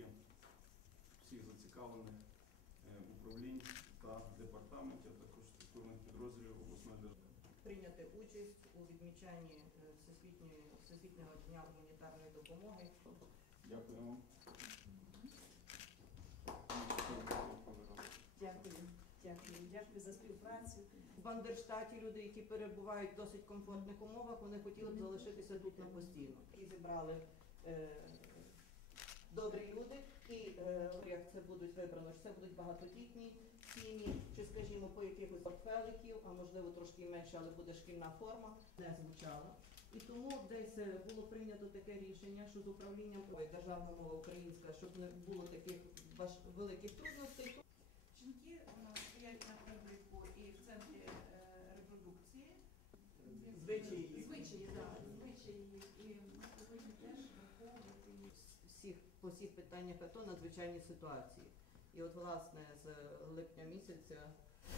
представники всіх зацікавлених е, управлінь та департаментів, також структурних підрозділів обласної держави. прийняти участь у відмічанні е, Всесвітньої Всесвітнього дня гуманітарної допомоги. Дякуємо. Дякую, дякую, дякую за співпрацю. В Бандерштаті люди, які перебувають в досить комфортних умовах, вони хотіли б залишитися тут на постійно. І зібрали е, добрі люди, і е, як це будуть вибрано, чи це будуть багатодітні сім'ї, чи скажімо по якихось портфеликів, а можливо трошки менше, але буде шкільна форма, не звучало. І тому десь е, було прийнято таке рішення, що з управлінням державна мова українська, щоб не було таких важ... великих трудностей. Жінки у нас стоять на обліку і в центрі е, репродукції. Звичаї. Звичаї, так, звичаї. І ми повинні теж враховувати всіх по всіх питаннях АТО надзвичайні ситуації. І от власне з липня місяця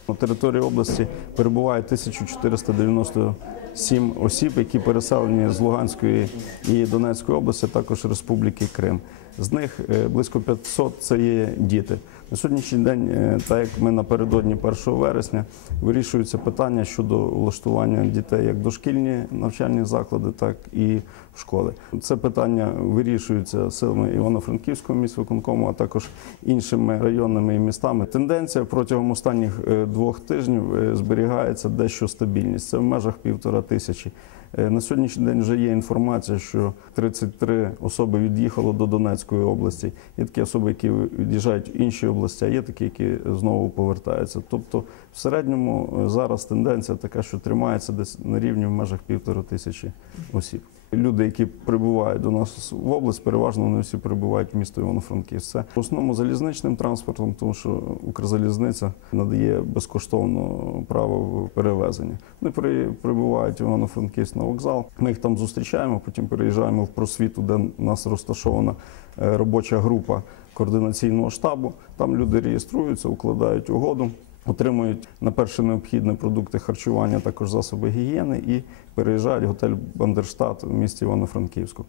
На території області перебуває 1497 осіб, які переселені з Луганської і Донецької області, також Республіки Крим. З них е, близько 500 – це є діти. На сьогоднішній день, е, так як ми напередодні 1 вересня, вирішуються питання щодо влаштування дітей як дошкільні навчальні заклади, так і школи. Це питання вирішується силами Івано-Франківського міськвиконкому, а також іншими районами і містами. Тенденція протягом останніх е, двох тижнів е, зберігається дещо стабільність. Це в межах півтора тисячі. Е, На сьогоднішній день вже є інформація, що 33 особи від'їхало до Донецької області. Є такі особи, які від'їжджають в інші області, а є такі, які знову повертаються. Тобто, в середньому е, зараз тенденція така, що тримається десь на рівні в межах півтора тисячі осіб. Люди, які прибувають до нас в область, переважно вони всі прибувають в місто Івано-Франківськ. Це в основному залізничним транспортом, тому що Укрзалізниця надає безкоштовно право перевезення. Вони при- прибувають в Івано-Франківськ на вокзал. Ми їх там зустрічаємо, потім переїжджаємо в просвіту, де у нас розташована е, робоча група координаційного штабу. Там люди реєструються, укладають угоду. Отримують на перше необхідне продукти харчування, також засоби гігієни і переїжджають в готель Бандерштат в місті Івано-Франківську.